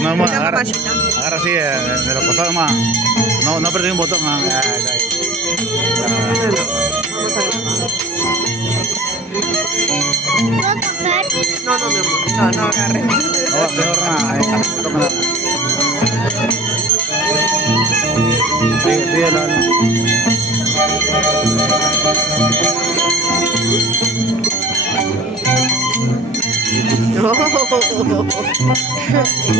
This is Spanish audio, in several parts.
No, Una agarra mamacita. así de los costados más. No, no apretí un botón. Ah, ahí, ahí. Vamos a grabar. ¿Puedo coger? No, no, mi amor. No, no agarres. No, peor nada. Ahí está. Tómala. Pídelo. No.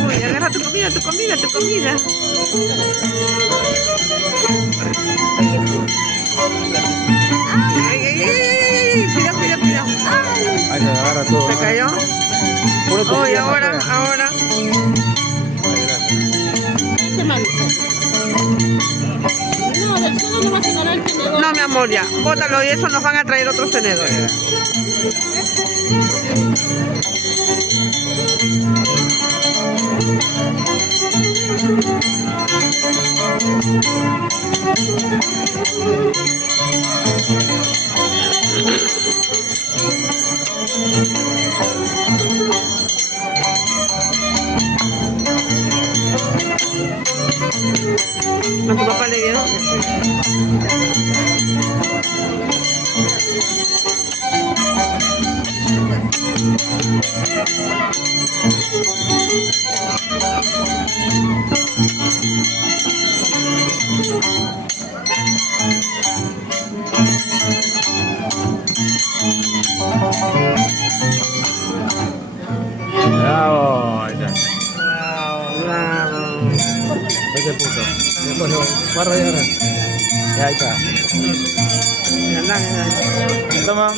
Uy, agarra tu comida, tu comida, tu comida. Ay, ay, ay, ay, cuidado, cuidado, cuidado. Ay, Ahí se agarra todo. ¿se cayó? Puro Uy, comida, ahora, más ahora. Se me avisa. No, del suelo no va a sacar el tenedor. No, mi amor, ya. Bótalo y eso nos van a traer otros tenedores. ¿A tu papá le dieron? Bravo. Ahí está. Bravo. Ese punto. Después lo barra y ahora. Ya, ahí está. Mira, dale, dale. Toma.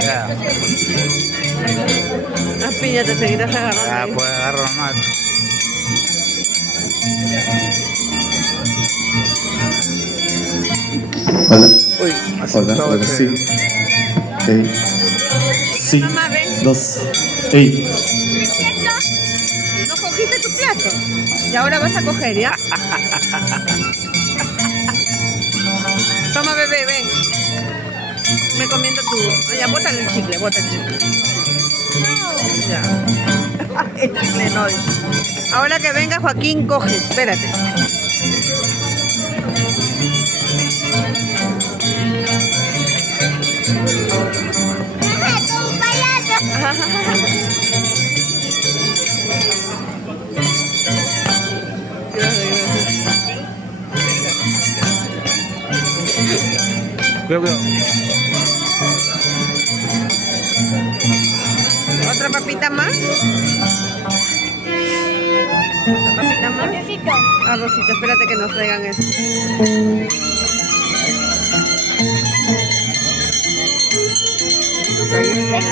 Ya. Las piñas te seguirás agarrando. Ya, ahí. pues agarro más. Hola, Uy, hola, asustado hola, este. sí. Sí, Mamá, ven. 2. Ey, No cogiste tu plato. Y ahora vas a coger, ¿ya? Toma, bebé, ven. Me comiendo tu... Ya, bótale el chicle, bota el chicle. Ya. El chicle no. Ahora que venga Joaquín, coge. Espérate. ¡Deja un payaso! Cuidado, cuidado. ¿Otra papita más? ¿Otra papita más? Necesito. Arrocito, espérate que nos traigan esto.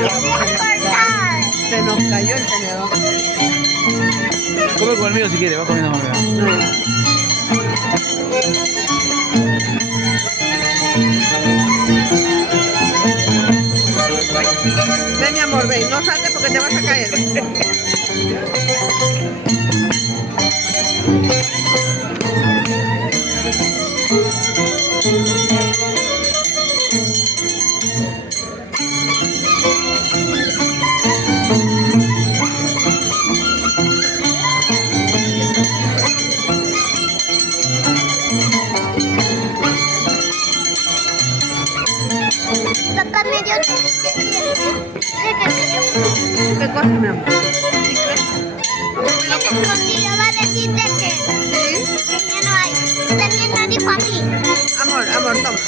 Cortar. Se nos cayó el tenedor. Come con el mío si quiere, va comiendo con el mío. Ven, mi amor, ven. No saltes porque te vas a caer. Papá me dio ¿Qué cosa, mi amor? el escondido va a decirte que ya no hay. También me dijo a mí. Amor, amor, toma.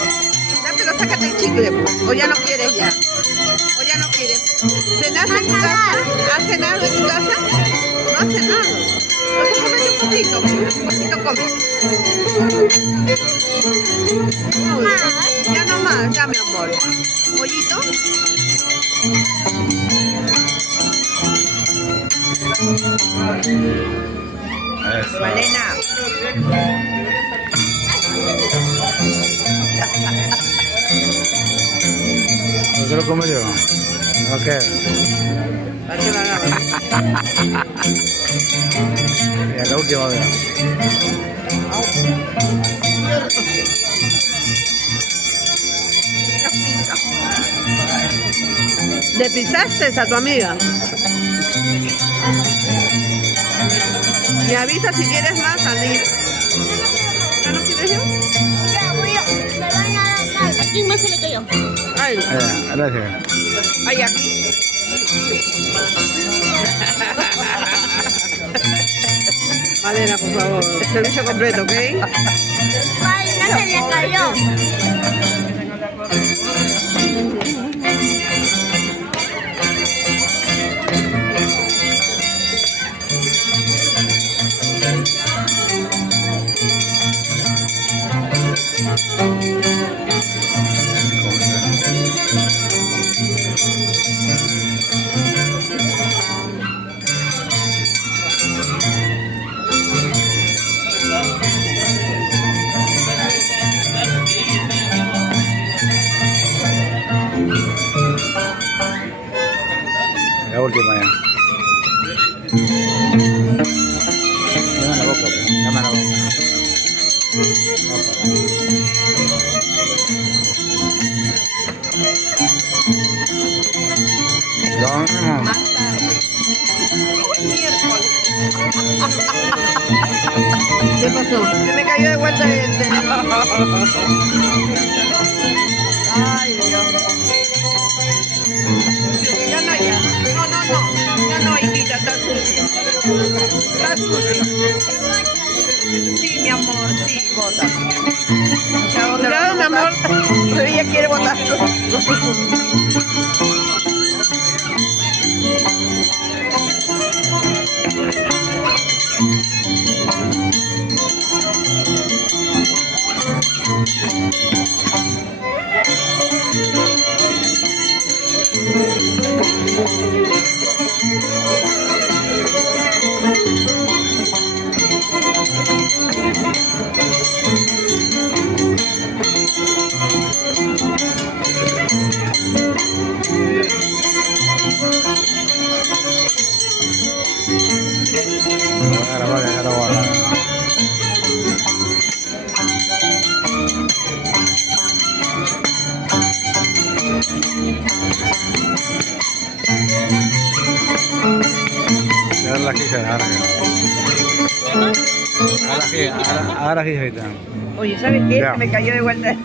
Ya, pero sácate el chicle, pues. O ya no quieres ya. O ya no quieres. ¿Cenaste en tu casa? ¿Has cenado en tu casa? No has cenado. Entonces cómete un poquito. Un poquito come. Uy, ya no más, ya mi amor. ¿Pollito? Eso. Malena. ¿Lo quiero comer yo? Ok. Aquí la agarro. Ya, la última vez. La pizza. ¿Le pisaste a tu amiga? Me avisa si quieres más, Andy. ¿Ya no quieres yo? Ya, voy yo. Me van a dar más. Aquí más se le cayó. Ay, Gracias. ay, aquí. Malena, por favor. Servicio completo, ¿ok? Ay, no se le cayó. La última ya. Dame la boca, pues. Dame la boca. No, Más tarde. Uy, miércoles. ¿Qué pasó? Se me cayó de vuelta el Ay, Dios. Ya no, ya. No. Ya no, hijita, está sucio. Está sucio. Sí, mi amor, sí, bota. Cuidado, mi amor. Ella quiere botarlo. Ahora aquí se ahora aquí, ahora aquí se Oye, ¿sabes qué? Ya. Se me cayó de vuelta.